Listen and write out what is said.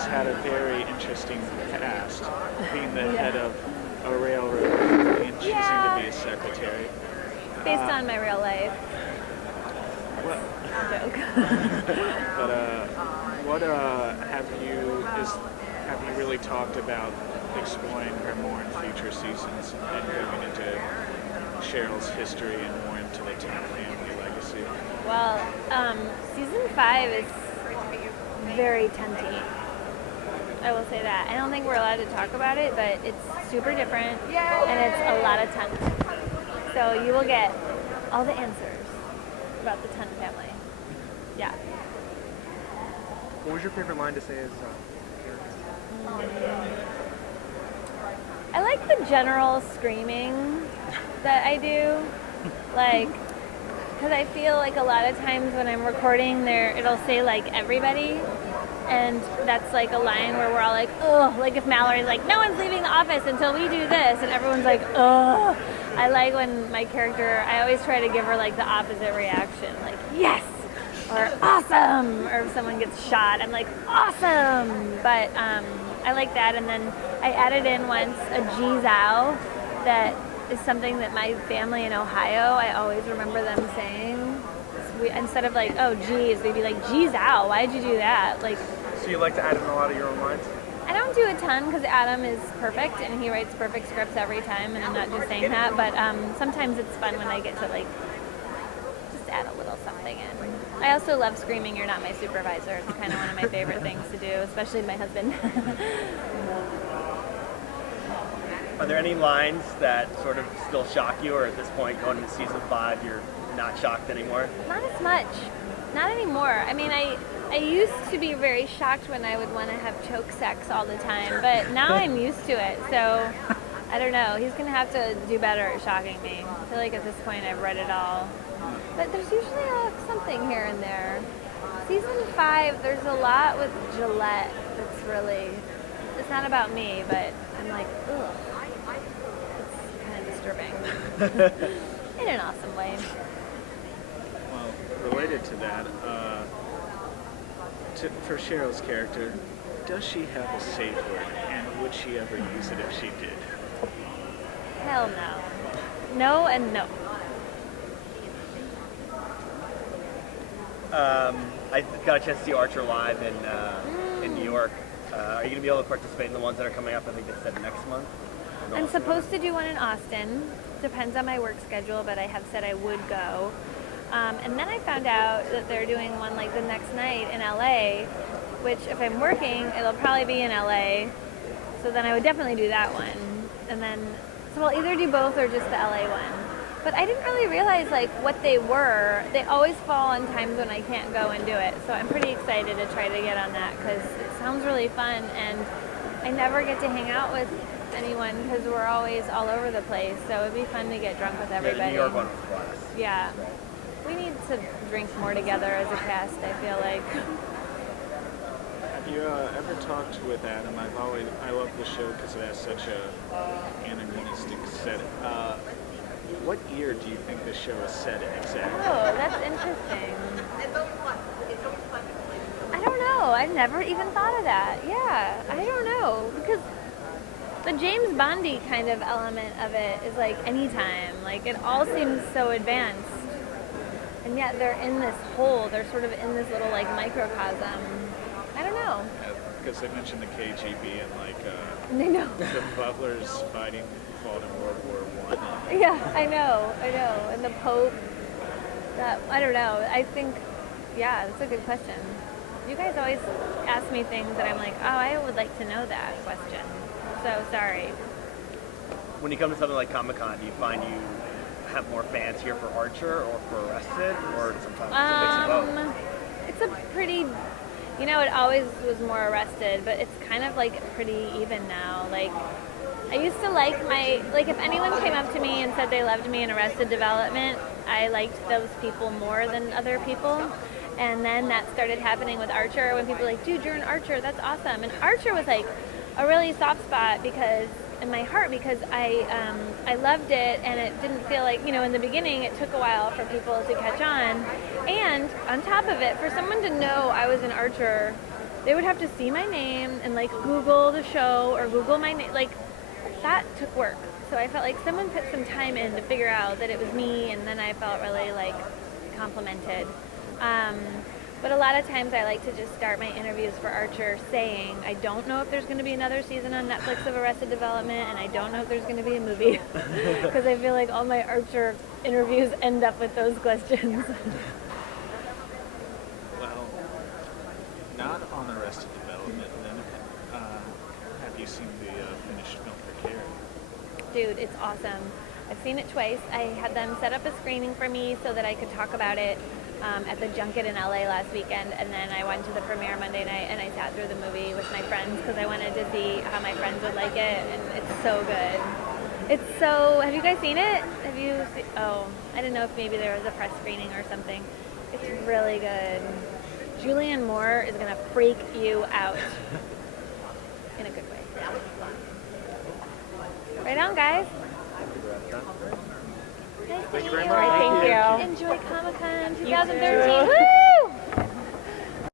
has had a very interesting past, being the head of a railroad and choosing to be a secretary. Based on my real life. Well, Joke. but what have you really talked about exploring her more in future seasons and moving into Cheryl's history and more into the Tent family legacy? Well, season 5 is very tenty. I will say that. I don't think we're allowed to talk about it, but it's super different and it's a lot of tent. So you will get all the answers about the Tent family. Yeah. What was your favorite line to say as I like the general screaming that I do. Like, because I feel like a lot of times when I'm recording there, it'll say like everybody. And that's like a line where we're all like, ugh. Like if Mallory's like, no one's leaving the office until we do this. And everyone's like, ugh. I like when my character, I always try to give her like the opposite reaction. Like, yes! Or awesome! Or if someone gets shot, I'm like, awesome! But I like that. And then I added in once a geez ow that is something that my family in Ohio, I always remember them saying. Instead of like, oh geez, they'd be like, geez ow, why'd you do that? Like, so you like to add in a lot of your own lines? I don't do a ton because Adam is perfect and he writes perfect scripts every time, and I'm not just saying that, but sometimes it's fun when I get to like just add a little something in. I also love screaming, "You're not my supervisor." It's kind of one of my favorite things to do, especially to my husband. Are there any lines that sort of still shock you, or at this point going into season 5 you're not shocked anymore? Not as much. Not anymore. I mean, I used to be very shocked when I would want to have choke sex all the time, but now I'm used to it, so I don't know. He's going to have to do better at shocking me. I feel like at this point I've read it all. But there's usually something here and there. Season 5, there's a lot with Gillette that's really, it's not about me, but I'm like, ugh. It's kind of disturbing. In an awesome way. Well, related to that, for Cheryl's character, does she have a safe word, and would she ever use it if she did? Hell no. No and no. I got a chance to see Archer live in New York. Are you going to be able to participate in the ones that are coming up? I think it said next month. I'm supposed to do one in Austin. Depends on my work schedule, but I have said I would go. And then I found out that they're doing one like the next night in LA, which if I'm working, it'll probably be in LA. So then I would definitely do that one. And then, so I'll either do both or just the LA one. But I didn't really realize like what they were. They always fall on times when I can't go and do it. So I'm pretty excited to try to get on that because it sounds really fun. And I never get to hang out with anyone because we're always all over the place. So it'd be fun to get drunk with everybody. Yeah, the New York one was a blast. Yeah. We need to drink more together as a cast, I feel like. Have you ever talked with Adam? I love the show because it has such a anachronistic set. What year do you think the show is set in exactly? Oh, that's interesting. I don't know. I've never even thought of that. Yeah, I don't know. Because the James Bondy kind of element of it is like anytime. Like it all seems so advanced. And yet they're in this hole. They're sort of in this little like microcosm. I don't know. Because they mentioned the KGB and like I know. the Butlers fought in World War I. Yeah, I know. And the Pope. I don't know. I think, yeah, that's a good question. You guys always ask me things that I'm like, oh, I would like to know that question. So sorry. When you come to something like Comic-Con, do you find you have more fans here for Archer or for Arrested, or sometimes it's a mix of both? It's a pretty, it always was more Arrested, but it's kind of like pretty even now. Like, I used to like if anyone came up to me and said they loved me in Arrested Development, I liked those people more than other people. And then that started happening with Archer when people were like, dude, you're an Archer, that's awesome. And Archer was like a really soft spot in my heart because I loved it, and it didn't feel like, in the beginning it took a while for people to catch on. And on top of it, for someone to know I was an Archer they would have to see my name and like Google the show or Google my name. Like that took work. So I felt like someone put some time in to figure out that it was me, and then I felt really like complimented. But a lot of times I like to just start my interviews for Archer saying, I don't know if there's going to be another season on Netflix of Arrested Development, and I don't know if there's going to be a movie. Because I feel like all my Archer interviews end up with those questions. Well, not on Arrested Development, then. Have you seen the finished film for Carrie? Dude, it's awesome. I've seen it twice. I had them set up a screening for me so that I could talk about it at the junket in LA last weekend, and then I went to the premiere Monday night and I sat through the movie with my friends because I wanted to see how my friends would like it, and it's so good. It's so, have you guys seen it? Have you seen, oh, I didn't know if maybe there was a press screening or something. It's really good. Julianne Moore is gonna freak you out. In a good way. Right on, guys. Nice Thank you seeing very much. Thank you. Thank Enjoy Comic-Con You 2013. too. Woo!